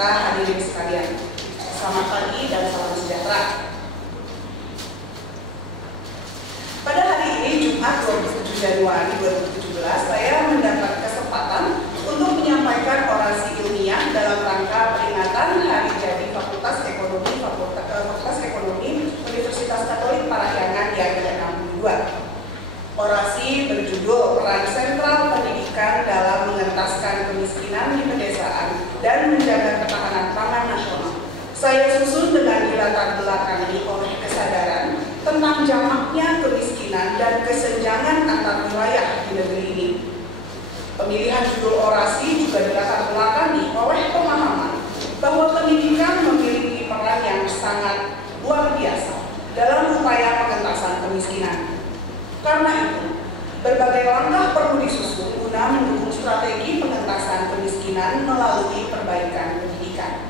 serta hadirin sekalian. Selamat pagi dan salam sejahtera. Pada hari ini, Jumat 27 Januari 2017, saya mendapat kesempatan untuk menyampaikan orasi ilmiah dalam rangka peringatan Hari Jadi Fakultas Ekonomi Universitas Katolik Parahyangan yang ke-62. Orasi berjudul Peran Sentral Pendidikan dalam Mengentaskan Kemiskinan di Pedesaan dan Menjaga Ketahanan Pangan Nasional. Saya susun dengan dilatar belakangi oleh kesadaran tentang jamaknya kemiskinan dan kesenjangan antar wilayah di negeri ini. Pemilihan judul orasi juga dilatar belakangi oleh pemahaman bahwa pendidikan memiliki peran yang sangat luar biasa dalam upaya pengentasan kemiskinan. Karena itu, berbagai langkah perlu disusun guna mendukung strategi pengentasan kemiskinan melalui perbaikan pendidikan.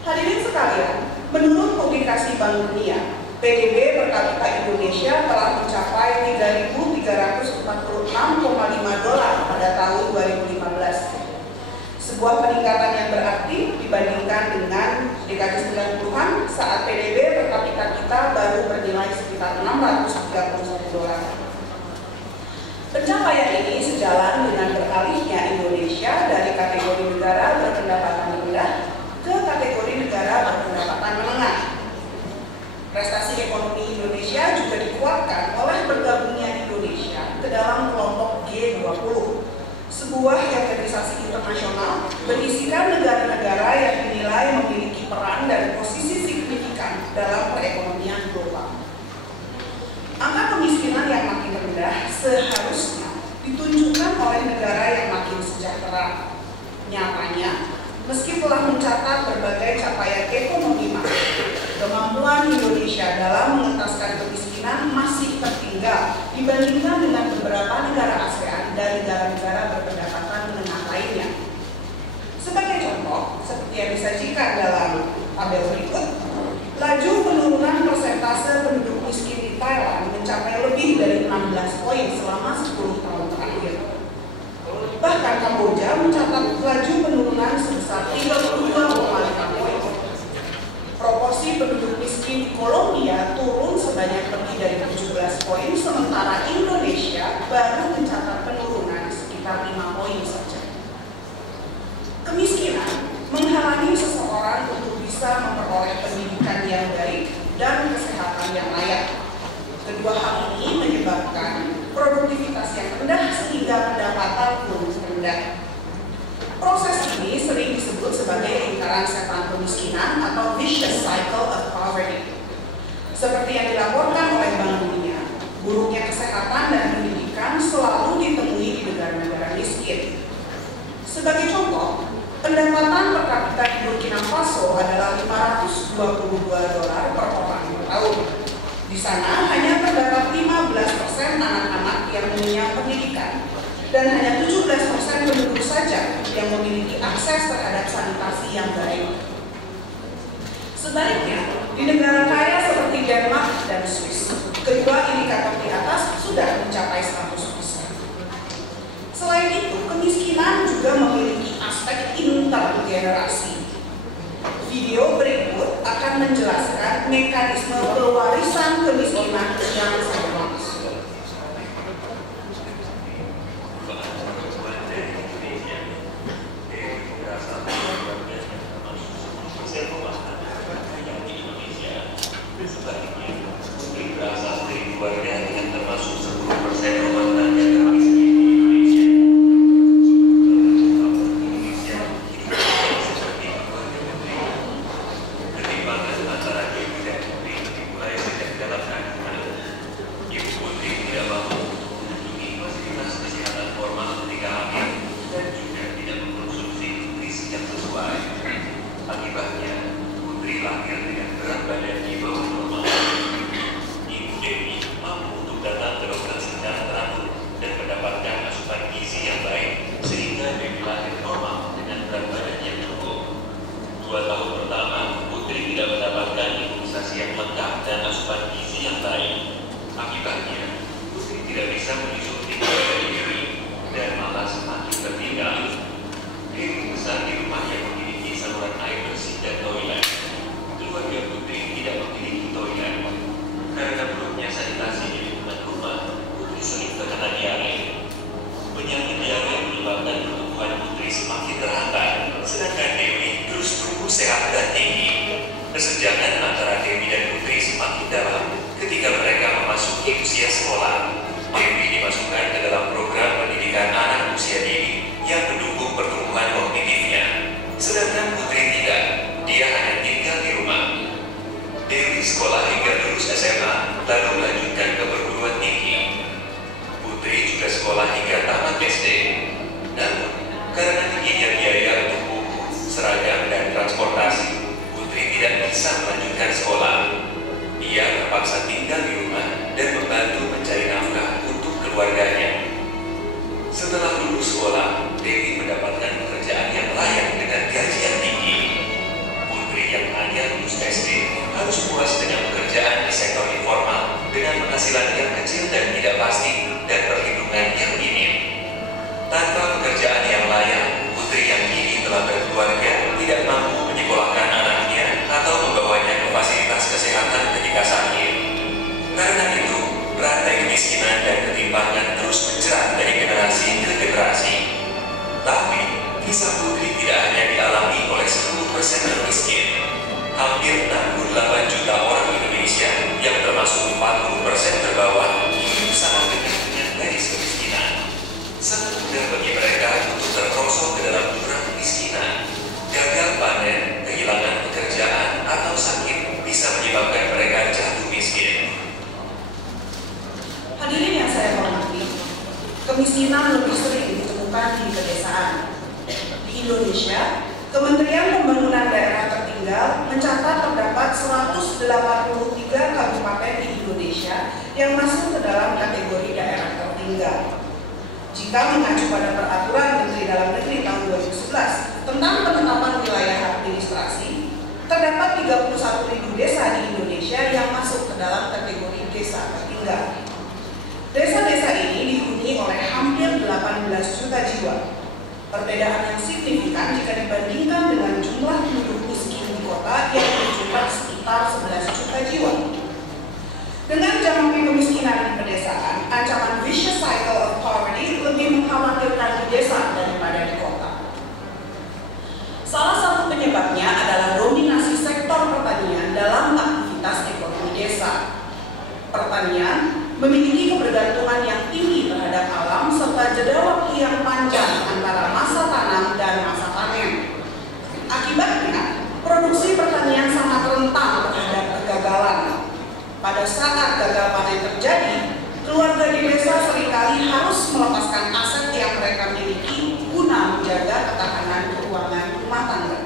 Hadirin sekalian, menurut publikasi Bank Dunia, PDB per kapita Indonesia telah mencapai 3.346,5 dolar pada tahun 2015. Sebuah peningkatan yang berarti dibandingkan dengan dekade 90-an saat PDB per kapita kita baru bernilai sekitar 631 dolar. Pencapaian ini sejalan dengan beralihnya Indonesia dari kategori negara berpendapatan rendah ke kategori negara berpendapatan menengah. Prestasi ekonomi Indonesia juga dikuatkan oleh bergabungnya Indonesia ke dalam kelompok G20, sebuah organisasi internasional berisikan negara-negara yang dinilai memiliki peran dan posisi signifikan dalam perekonomian global. Angka kemiskinan yang makin rendah seharusnya ditunjukkan oleh negara yang makin sejahtera. Nyatanya, meski telah mencatat berbagai capaian ekonomi makro, kemampuan Indonesia dalam mengentaskan kemiskinan masih tertinggal dibandingkan dengan beberapa negara ASEAN dan negara-negara berpendapatan menengah lainnya. Sebagai contoh, seperti yang disajikan dalam tabel berikut, laju penurunan persentase penduduk miskin di Thailand mencapai lebih dari 16 poin selama 10 tahun terakhir. Bahkan Kamboja mencatat laju penurunan sebesar 32,5 poin. Proporsi penduduk miskin di Kolombia turun sebanyak lebih dari 17 poin, sementara Indonesia baru mencatat penurunan sekitar 5 poin saja. Kemiskinan menghalangi seseorang untuk bisa memperoleh pendidikan yang baik dan kesehatan yang layak. Kedua hal ini menyebabkan produktivitas yang rendah sehingga pendapatan pun rendah. Proses ini sering disebut sebagai lingkaran setan kemiskinan atau vicious cycle of poverty. Seperti yang dilaporkan oleh Bank Dunia, buruknya kesehatan dan pendidikan selalu ditemui di negara-negara miskin. Sebagai contoh, pendapatan per kapita di Burkina Faso adalah 522 dolar per orang per tahun. Di sana hanya terdapat 15% anak-anak yang mengenyam pendidikan dan hanya 17% penduduk saja yang memiliki akses terhadap sanitasi yang baik. Sebaliknya, di negara kaya seperti Denmark dan Swiss, kedua indikator di atas sudah mencapai 100%. Selain itu, kemiskinan juga memiliki aspek intergenerasi. Video berikut akan menjelaskan mekanisme pewarisan kemiskinan yang sangat langsung. dan malah semakin tertinggal. Diri besar di rumah yang memiliki perkembangan terus menjerat dari generasi ke generasi. Tapi, kisah Putri tidak hanya dialami oleh 10% termiskin. Hampir 68 juta orang Indonesia, yang termasuk 40% terbawah, hidup sama dengan garis kemiskinan. Sangat mudah bagi mereka untuk terperosok ke dalam jurang kemiskinan. Gagal panen, kehilangan pekerjaan, atau sakit bisa menyebabkan mereka jatuh miskin. Hadirin yang saya hormati, kemiskinan lebih sering ditemukan di pedesaan. Di Indonesia, Kementerian Pembangunan Daerah Tertinggal mencatat terdapat 183 kabupaten di Indonesia yang masuk ke dalam kategori daerah tertinggal. Jika mengacu pada Peraturan Menteri Dalam Negeri tahun 2011 tentang penetapan wilayah administrasi, terdapat 31.000 desa di Indonesia yang masuk ke dalam kategori desa tertinggal. Desa-desa ini dihuni oleh hampir 18 juta jiwa. Perbedaan yang signifikan jika dibandingkan dengan jumlah penduduk miskin di kota yang berjumlah sekitar 11 juta jiwa. Dengan jangkauan kemiskinan di pedesaan, ancaman vicious cycle of poverty lebih mengkhawatirkan di desa daripada di kota. Salah satu penyebabnya adalah dominasi sektor pertanian dalam aktivitas ekonomi desa. Pertanian memiliki kebergantungan yang tinggi terhadap alam serta jeda waktu yang panjang antara masa tanam dan masa panen. Akibatnya, produksi pertanian sangat rentan terhadap kegagalan. Pada saat gagal panen terjadi, keluarga di desa seringkali harus melepaskan aset yang mereka miliki guna menjaga ketahanan keuangan rumah tangga.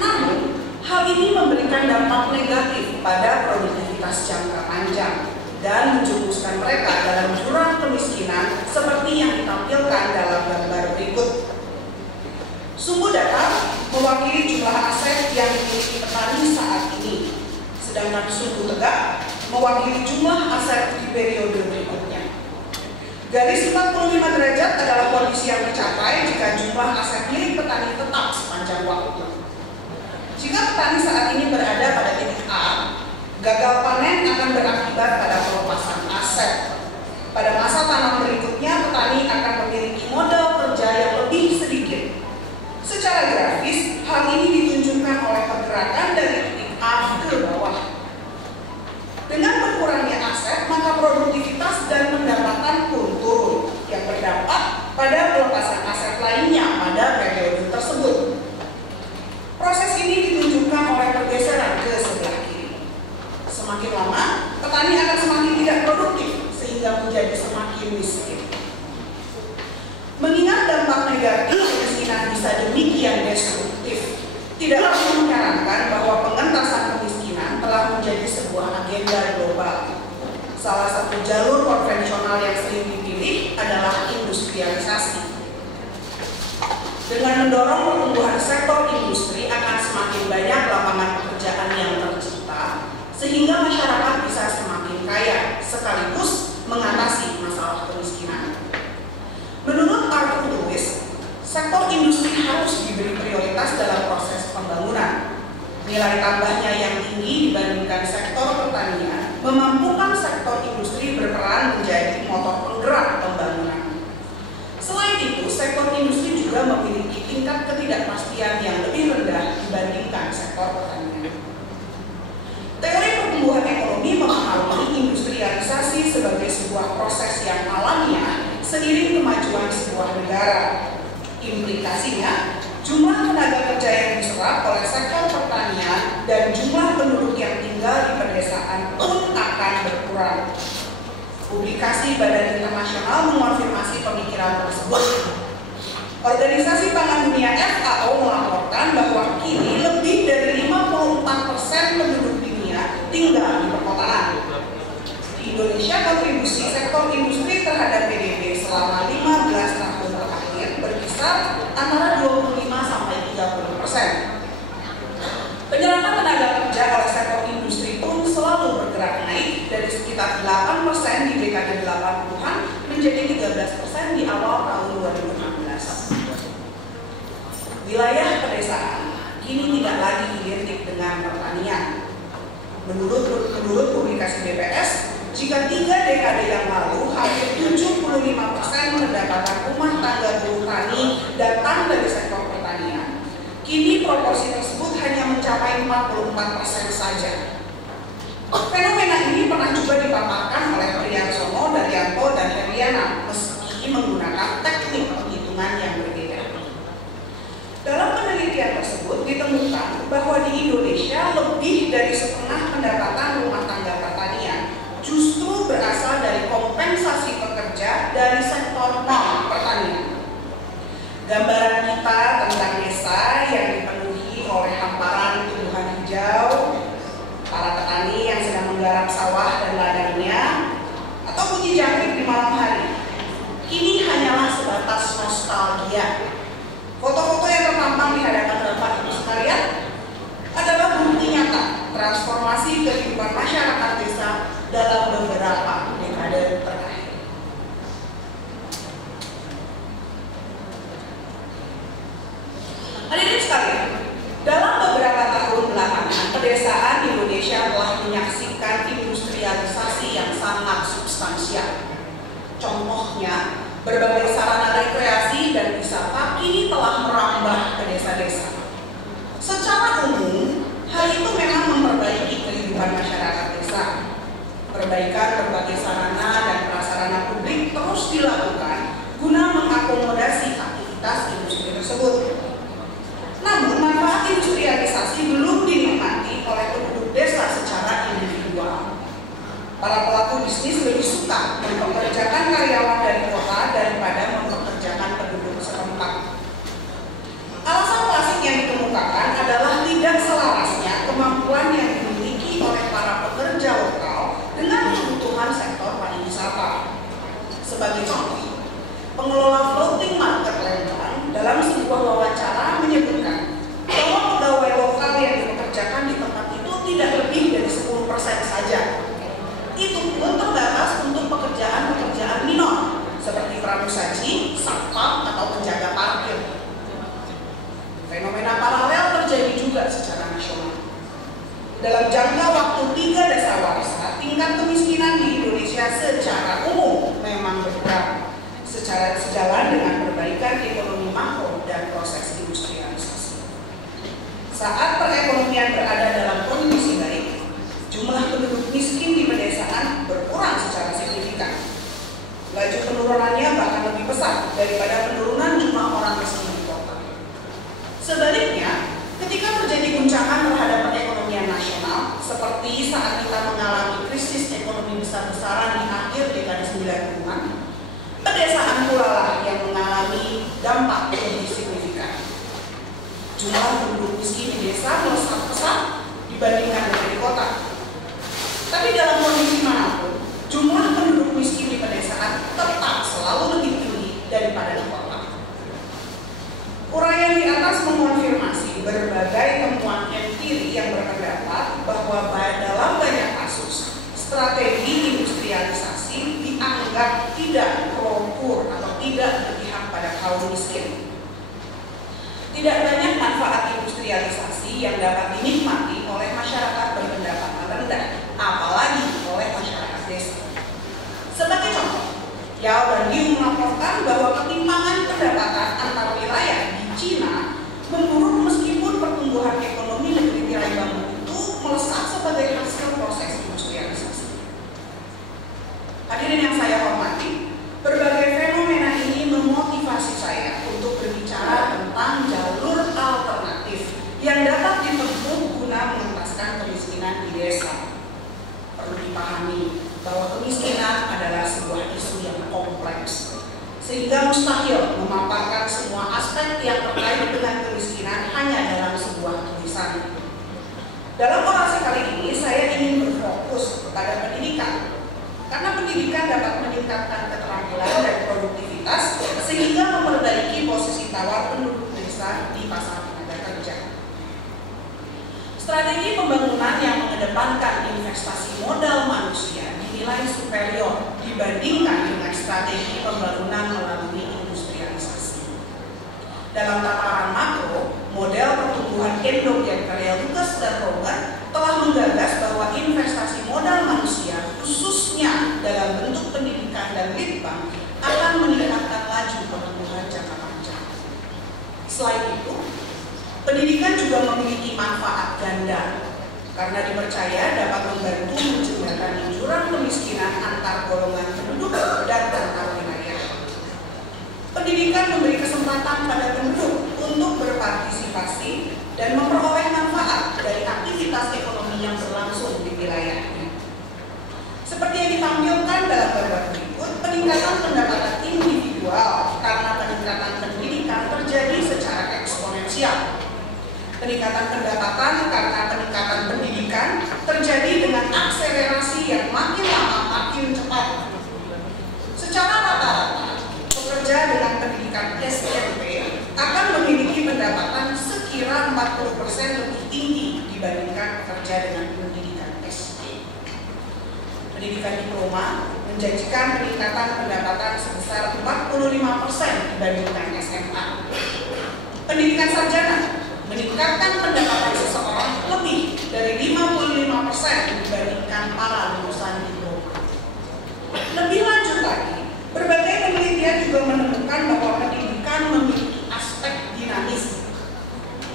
Namun, hal ini memberikan dampak negatif pada produktivitas jangka panjang dan menjerumuskan mereka dalam jurang kemiskinan seperti yang ditampilkan dalam gambar berikut. Sumbu data mewakili jumlah aset yang dimiliki petani saat ini, sedangkan sumbu tegak mewakili jumlah aset di periode berikutnya. Garis 45 derajat adalah kondisi yang tercapai jika jumlah aset milik petani tetap sepanjang waktu. Jika petani saat ini berada pada titik A, gagal panen akan berakibat pada pelepasan aset. Pada masa tanam berikutnya, petani akan memiliki modal kerja yang lebih sedikit. Secara grafis, hal ini ditunjukkan oleh pergerakan dari titik A ke bawah. Dengan berkurangnya aset, maka produktivitas dan pendapatan pun turun, yang berdampak pada pelepasan aset lainnya pada periode tersebut. Proses ini ditunjukkan oleh pergeseran ke sebelah kiri. Semakin lama, petani akan semakin tidak produktif sehingga menjadi semakin miskin. Mengingat dampak negatif kemiskinan bisa demikian destruktif, tidak perlu menyarankan bahwa pengentasan kemiskinan telah menjadi sebuah agenda global. Salah satu jalur konvensional yang sering dipilih adalah industrialisasi. Dengan mendorong pertumbuhan sektor industri akan semakin banyak lapangan pekerjaan yang tercipta, sehingga masyarakat bisa semakin kaya, sekaligus mengatasi masalah kemiskinan. Menurut Arthur Lewis, sektor industri harus diberi prioritas dalam proses pembangunan. Nilai tambahnya yang tinggi dibandingkan sektor pertanian memampukan sektor industri berperan menjadi motor penggerak pembangunan. Selain itu, sektor industri juga memiliki tingkat ketidakpastian yang lebih rendah dibandingkan sektor pertanian. Teori pertumbuhan ekonomi memahami industrialisasi sebagai sebuah proses yang alamiah seiring kemajuan sebuah negara. Implikasinya, jumlah tenaga kerja yang diserap oleh sektor pertanian dan jumlah penduduk yang tinggal di pedesaan pun akan berkurang. Publikasi Badan Internasional mengonfirmasi pemikiran tersebut. Organisasi Pangan Dunia FAO melaporkan bahwa kini lebih dari 54% penduduk dunia tinggal di perkotaan. Di Indonesia, kontribusi sektor industri terhadap PDB selama 15 tahun terakhir berkisar antara 25–30%. Penyerapan tenaga kerja oleh sektor industri pun selalu bergerak naik dari sekitar 8% di dekade 80-an menjadi 13% di awal tahun 2016. Wilayah pedesaan kini tidak lagi identik dengan pertanian. Menurut publikasi BPS, jika 3 dekade yang lalu hampir 75% pendapatan rumah tangga buruh tani datang dari sektor pertanian, kini proporsi tersebut hanya mencapai 44% saja. Fenomena ini pernah juga dipaparkan oleh Priarsono, Daryanto, dan Heriana meski menggunakan teknik penghitungan yang berbeda. Dalam penelitian tersebut ditemukan bahwa di Indonesia lebih dari setengah pendapatan rumah tangga pertanian justru berasal dari kompensasi pekerja dari sektor non-pertanian. Gambaran kita tentang desa yang dipenuhi oleh hamparan tumbuhan hijau, para petani yang sedang menggarap sawah dan ladangnya, atau bunyi jangkrik di malam hari, kini hanyalah sebatas nostalgia. Foto-foto yang terpampang di hadapan Bapak Ibu sekalian adalah bukti nyata transformasi kehidupan masyarakat desa dalam beberapa dekade terakhir. Hadirin sekalian, dalam beberapa tahun belakangan, pedesaan Indonesia telah menyaksikan industrialisasi yang sangat substansial. Contohnya, berbagai sarana rekreasi dan wisata kini telah merambah ke desa-desa. Secara umum, hal itu memang memperbaiki kehidupan masyarakat desa. Perbaikan berbagai sarana dan prasarana publik terus dilakukan guna mengakomodasi aktivitas industri tersebut. Namun, manfaat industrialisasi belum dinikmati oleh penduduk desa secara individual. Para pelaku bisnis lebih suka mempekerjakan karyawan dari kota daripada mempekerjakan penduduk setempat. Alasan klasik yang dikemukakan adalah tidak selarasnya kemampuan yang dimiliki oleh para pekerja lokal dengan kebutuhan sektor pariwisata. Sebagai contoh, pengelola floating market Lembang dalam sebuah wawancara menyebutkan bahwa pegawai lokal yang dipekerjakan di tempat itu tidak lebih dari 10% saja. Itu pun terbatas untuk pekerjaan-pekerjaan minor seperti pramusaji, satpam, atau penjaga parkir. Fenomena paralel terjadi juga secara nasional. Dalam jangka waktu 3 dasawarsa, tingkat kemiskinan di Indonesia secara umum memang berkurang, secara sejalan dengan perbaikan ekonomi makro dan proses industrialisasi. Saat perekonomian berada dalam kondisi baik, jumlah penduduk miskin di pedesaan berkurang secara signifikan. Laju penurunannya bahkan lebih pesat daripada penurunan jumlah orang miskin di kota. Sebaliknya, ketika terjadi guncangan terhadap perekonomian nasional, seperti saat kita mengalami krisis ekonomi besar-besaran di akhir dekade 90-an, pedesaan pula lah yang mengalami dampak lebih signifikan. Jumlah penduduk miskin di desa melesat pesat dibandingkan dengan di kota. Tapi dalam kondisi manapun, jumlah penduduk miskin di pedesaan tetap selalu lebih tinggi daripada di kota. Uraian di atas mengonfirmasi berbagai temuan empiri yang berpendapat bahwa dalam banyak kasus, strategi industrialisasi dianggap tidak pro-poor atau tidak berpihak pada kaum miskin. Tidak banyak manfaat industrialisasi yang dapat dinikmati oleh masyarakat berpendapatan rendah, apalagi oleh masyarakat desa. Sebagai contoh, Yao dan Liu melaporkan bahwa ketimpangan pendapatan antar wilayah di Cina memburuk meskipun pertumbuhan ekonomi negeri tirai bambu itu melesat sebagai hasil proses industrialisasi. Hadirin yang saya hormati, berbagai fenomena ini memotivasi saya untuk berbicara tentang jalur alternatif yang dapat ditempuh guna mengentaskan kemiskinan di desa. Perlu dipahami bahwa kemiskinan adalah sebuah isu yang kompleks, sehingga mustahil memaparkan semua aspek yang terkait dengan kemiskinan hanya dalam sebuah tulisan. Dalam orasi kali ini, saya ingin berfokus kepada pendidikan, karena pendidikan dapat meningkatkan keterampilan dan produktivitas sehingga memperbaiki posisi tawar penduduk desa di pasar tenaga kerja. Strategi pembangunan yang mengedepankan investasi modal manusia dinilai superior dibandingkan dengan strategi pembangunan melalui industrialisasi. Dalam tataran makro, model pertumbuhan endogen karya Lucas dan Robert telah menggagas bahwa investasi modal manusia, khususnya Pendidikan juga memiliki manfaat ganda karena dipercaya dapat membantu menjembatani jurang kemiskinan antar golongan penduduk dan antar wilayah. Pendidikan memberi kesempatan pada penduduk untuk berpartisipasi dan memperoleh manfaat dari aktivitas ekonomi yang berlangsung di wilayahnya. Seperti yang ditampilkan dalam gambar berikut, peningkatan pendapatan individual karena peningkatan pendidikan terjadi secara eksponensial. Peningkatan pendapatan karena peningkatan pendidikan terjadi dengan akselerasi yang makin lama makin cepat. Secara rata-rata, pekerja dengan pendidikan SMP akan memiliki pendapatan sekira 40% lebih tinggi dibandingkan pekerja dengan pendidikan SD. Pendidikan diploma menjanjikan peningkatan pendapatan sebesar 45% dibandingkan SMA. Pendidikan sarjana meningkatkan pendapatan seseorang lebih dari 55% dibandingkan para lulusan diploma. Lebih lanjut lagi, berbagai penelitian juga menemukan bahwa pendidikan memiliki aspek dinamis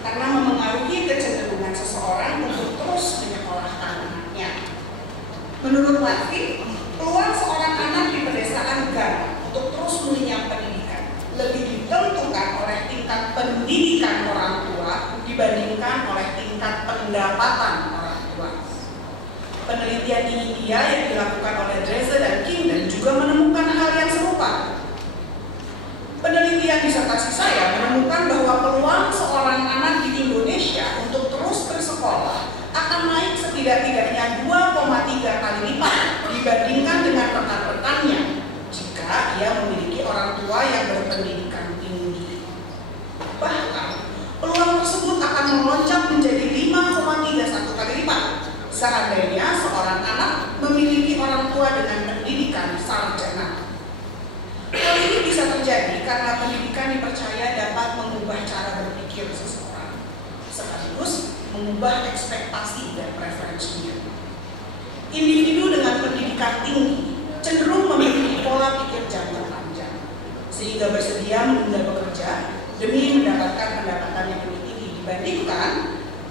karena memengaruhi kecenderungan seseorang untuk terus menyekolahkan anaknya. Menurut Latvi, peluang seorang anak di pedesaan Ghana untuk terus mengenyam pendidikan lebih ditentukan oleh tingkat pendidikan orang tua dibandingkan oleh tingkat pendapatan orang tua. Penelitian di India yang dilakukan oleh Dresser dan Kingdon juga menemukan hal yang serupa. Penelitian disertasi saya menemukan bahwa peluang seorang anak di Indonesia untuk terus bersekolah akan naik setidak-tidaknya 2,3 kali lipat dibandingkan dengan rekan-rekannya jika ia memiliki orang tua yang berpendidikan tinggi. Bahkan, peluang tersebut akan melonjak menjadi 5,31 kali lipat seandainya seorang anak memiliki orang tua dengan pendidikan sarjana. Hal ini bisa terjadi karena pendidikan dipercaya dapat mengubah cara berpikir seseorang, sekaligus mengubah ekspektasi dan preferensinya. Individu dengan pendidikan tinggi cenderung memiliki pola pikir jangka panjang, sehingga bersedia menunda bekerja demi mendapatkan pendapatan yang lebih tinggi dibandingkan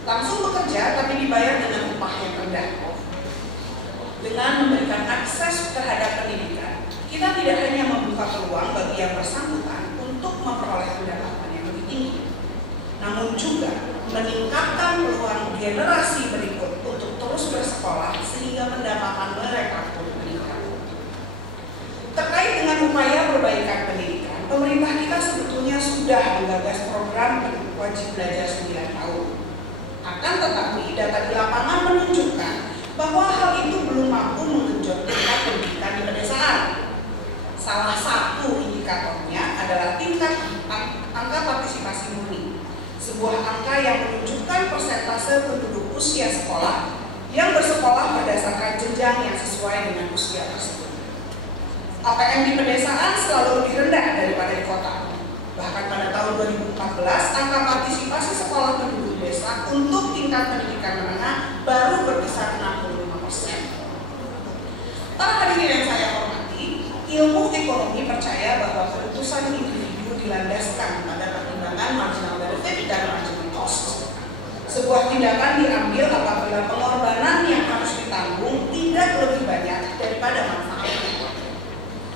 langsung bekerja tapi dibayar dengan upah yang rendah. Dengan memberikan akses terhadap pendidikan, kita tidak hanya membuka peluang bagi yang bersangkutan untuk memperoleh pendapatan yang lebih tinggi, namun juga meningkatkan peluang generasi berikut untuk terus bersekolah sehingga pendapatan mereka pun meningkat. Terkait dengan upaya perbaikan pendidikan, pemerintah kita sebetulnya sudah menggagas program wajib belajar 9 tahun. Akan tetapi, data di lapangan menunjukkan bahwa hal itu belum mampu menggenjot tingkat pendidikan di pedesaan. Salah satu indikatornya adalah tingkat angka partisipasi murni, sebuah angka yang menunjukkan persentase penduduk usia sekolah yang bersekolah berdasarkan jenjang yang sesuai dengan usia tersebut. APM di pedesaan selalu lebih rendah daripada di kota. Bahkan pada tahun 2014, angka partisipasi sekolah penduduk desa untuk tingkat pendidikan menengah baru berkisar 65%. Para hadirin yang saya hormati, ilmu ekonomi percaya bahwa keputusan individu dilandaskan pada pertimbangan marginal benefit dan marginal cost. Sebuah tindakan diambil apabila pengorbanan yang harus ditanggung tidak lebih banyak daripada manfaatnya.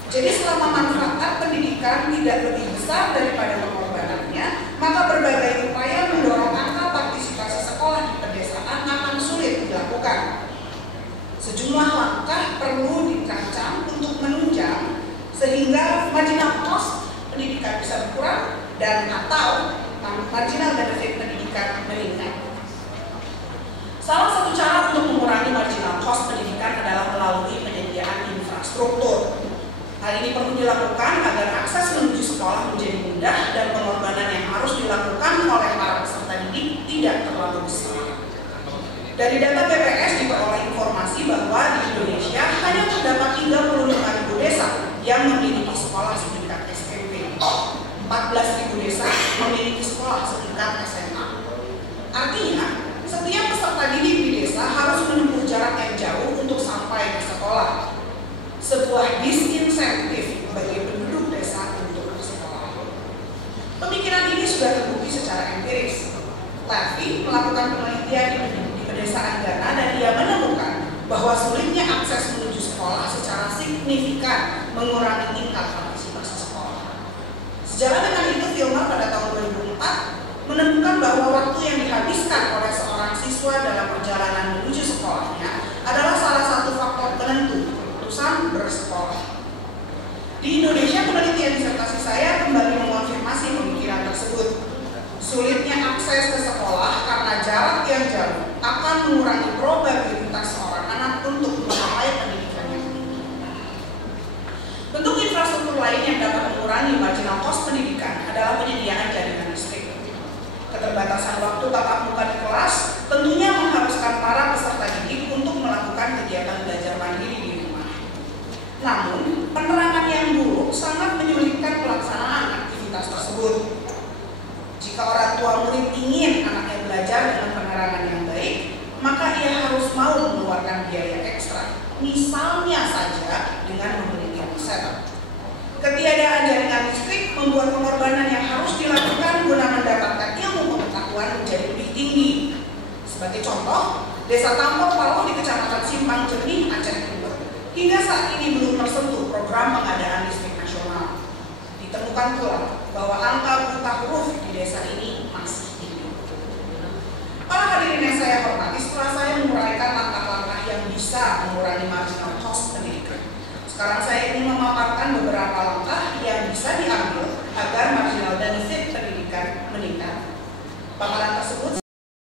Jadi selama manfaat pendidikan tidak lebih besar daripada pengorbanannya, maka berbagai upaya mendorong angka partisipasi sekolah di pedesaan akan sulit dilakukan. Sejumlah langkah perlu dirancang untuk menunjang sehingga marginal cost pendidikan bisa berkurang dan atau marginal benefit pendidikan meningkat. Salah satu cara untuk mengurangi marginal cost pendidikan adalah melalui penyediaan infrastruktur. Hal ini perlu dilakukan agar akses menuju sekolah menjadi mudah dan pengorbanan yang harus dilakukan oleh para peserta didik tidak terlalu besar. Dari data BPS diperoleh informasi bahwa di Indonesia hanya terdapat 35.000 desa yang memiliki sekolah setingkat SMP. 14.000 desa memiliki sekolah setingkat SMA. Artinya, setiap peserta didik di desa harus menempuh jarak yang jauh untuk sampai ke sekolah. Sebuah disinsentif bagi penduduk desa untuk bersekolah. Pemikiran ini sudah terbukti secara empiris. Levy melakukan penelitian di pedesaan Ghana dan dia menemukan bahwa sulitnya akses menuju sekolah secara signifikan mengurangi tingkat partisipasi sekolah. Sejalan dengan itu, Vilma pada tahun 2004 menemukan bahwa waktu yang dihabiskan oleh seorang siswa dalam perjalanan menuju sekolahnya adalah salah satu faktor penentu keputusan bersekolah. Di Indonesia, penelitian disertasi saya kembali mengonfirmasi pemikiran tersebut. Sulitnya akses ke sekolah karena jarak yang jauh akan mengurangi probabilitas seorang anak untuk mencapai pendidikan yang tinggi. Bentuk infrastruktur lain yang dapat mengurangi marginal cost pendidikan adalah penyediaan jaringan listrik. Keterbatasan waktu tatap muka di kelas tentunya mengharuskan para peserta didik untuk melakukan kegiatan belajar mandiri di rumah. Namun, penerangan yang buruk sangat menyulitkan pelaksanaan aktivitas tersebut. Jika orang tua murid ingin anaknya belajar dengan penerangan yang baik, maka ia harus mau mengeluarkan biaya ekstra, misalnya saja dengan membeli genset. Ketiadaan jaringan listrik membuat pengorbanan yang harus dilakukan guna mendapatkan ilmu pengetahuan menjadi lebih tinggi. Sebagai contoh, Desa Tampok Palo di Kecamatan Simpang Jernih, Aceh Timur, hingga saat ini belum tersentuh program pengadaan listrik nasional. Ditemukan pula bahwa angka buta huruf di desa ini masih tinggi. Para hadirin yang saya hormati, setelah saya menguraikan langkah-langkah yang bisa mengurangi marginal cost pendidikan, sekarang saya ingin memaparkan beberapa langkah yang bisa diambil